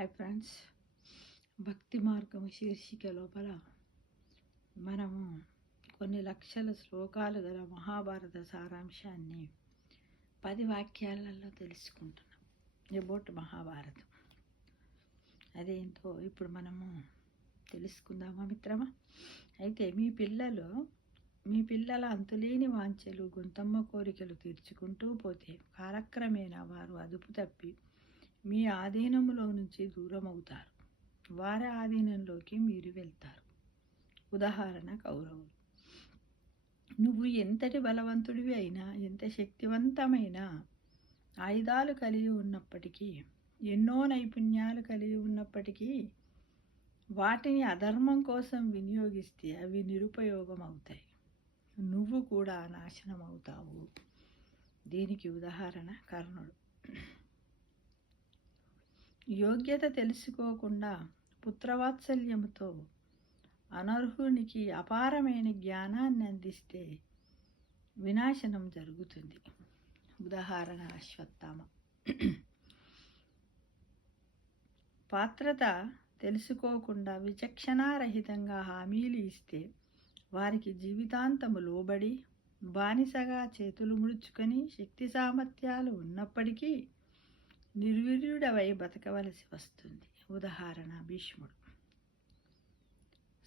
Hi friends, భక్తి మార్గం శీర్షిక లోపల మనము కొన్ని లక్షల శ్లోకాలు గల మహాభారత సారాంశాన్ని 10 వాక్యాలలో తెలుసుకుంటున్నాం. అబౌట్ మహాభారతం అదేంటో ఇప్పుడు మనము తెలుసుకుందామా మిత్రమా? అయితే మీ పిల్లల అంతులేని వాంఛలు, గుంతమ్మ కోరికలు తీర్చుకుంటూ పోతే కాలక్రమేణా వారు అదుపు తప్పి మీ ఆధీనంలో నుంచి దూరమవుతారు. వారి ఆధీనంలోకి మీరు వెళ్తారు. ఉదాహరణ, కౌరవులు. నువ్వు ఎంతటి బలవంతుడివి అయినా, ఎంత శక్తివంతమైన ఆయుధాలు కలిగి ఉన్నప్పటికీ, ఎన్నో నైపుణ్యాలు కలిగి ఉన్నప్పటికీ వాటిని అధర్మం కోసం వినియోగిస్తే అవి నిరుపయోగం అవుతాయి. నువ్వు కూడా నాశనం అవుతావు. దీనికి ఉదాహరణ కర్ణుడు. యోగ్యత తెలుసుకోకుండా పుత్రవాత్సల్యముతో అనర్హునికి అపారమైన జ్ఞానాన్ని అందిస్తే వినాశనం జరుగుతుంది. ఉదాహరణ అశ్వత్థామ. పాత్రత తెలుసుకోకుండా విచక్షణారహితంగా హామీలు ఇస్తే వారికి జీవితాంతము లోబడి బానిసగా చేతులు ముడుచుకొని శక్తి సామర్థ్యాలు ఉన్నప్పటికీ నిర్వీర్యుడవై బతకవలసి వస్తుంది. ఉదాహరణ భీష్ముడు.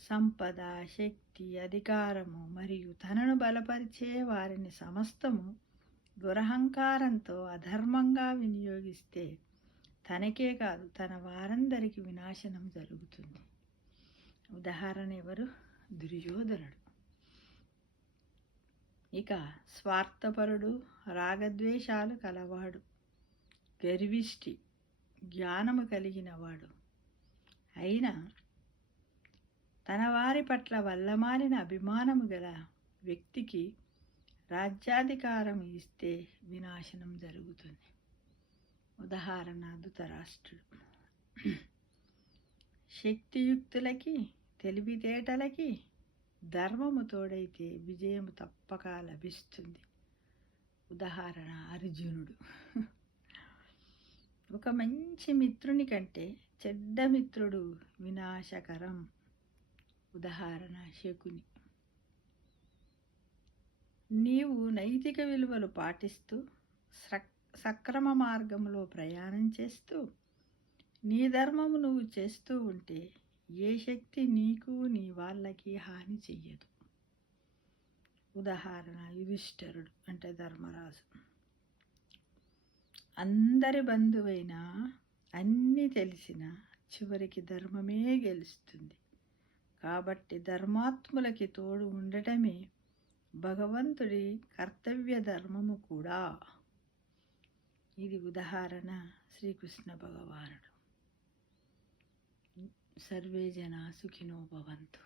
సంపద, శక్తి, అధికారము మరియు తనను బలపరిచే వారిని సమస్తము దురహంకారంతో అధర్మంగా వినియోగిస్తే తనకే కాదు తన వారందరికీ వినాశనం జరుగుతుంది. ఉదాహరణ ఎవరు? దుర్యోధనుడు. ఇక స్వార్థపరుడు, రాగద్వేషాలు కలవాడు, గర్విష్టి, జ్ఞానము కలిగినవాడు అయినా తన వారి పట్ల వల్లమాలిన అభిమానము గల వ్యక్తికి రాజ్యాధికారం ఇస్తే వినాశనం జరుగుతుంది. ఉదాహరణ ధృతరాష్ట్రుడు. శక్తియుక్తులకి, తెలివితేటలకి ధర్మము తోడైతే విజయము తప్పక లభిస్తుంది. ఉదాహరణ అర్జునుడు. ఒక మంచి మిత్రుని కంటే చెడ్డ మిత్రుడు వినాశకరం. ఉదాహరణ శకుని. నీవు నైతిక విలువలు పాటిస్తూ సక్రమ మార్గంలో ప్రయాణం చేస్తూ నీ ధర్మము నువ్వు చేస్తూ ఉంటే ఏ శక్తి నీకు నీ వాళ్ళకి హాని చెయ్యదు. ఉదాహరణ యుధిష్ఠిరుడు అంటే ధర్మరాజు. అందరి బంధువైనా, అన్నీ తెలిసిన చివరికి ధర్మమే గెలుస్తుంది. కాబట్టి ధర్మాత్ములకి తోడు ఉండటమే భగవంతుడి కర్తవ్య ధర్మము కూడా. ఇది ఉదాహరణ శ్రీకృష్ణ భగవానుడు. సర్వే జనా సుఖినో భవంతు.